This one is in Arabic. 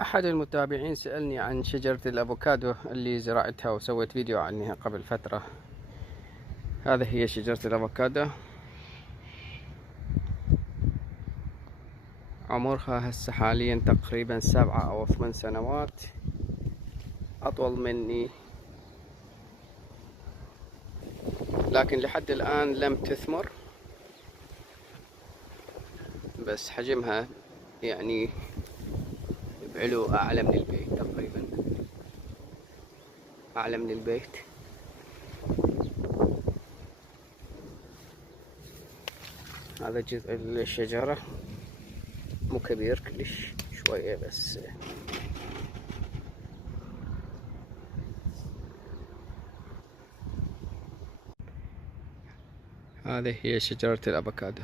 أحد المتابعين سألني عن شجرة الأفوكادو اللي زرعتها وسويت فيديو عنها قبل فترة. هذا هي شجرة الأفوكادو، عمرها هسه حاليا تقريبا 7 أو 8 سنوات، أطول مني، لكن لحد الآن لم تثمر، بس حجمها يعني بعلو أعلى من البيت، تقريبا أعلى من البيت. هذا جزء الشجرة، مو كبير كلش، شوية بس. هذه هي شجرة الأفوكادو.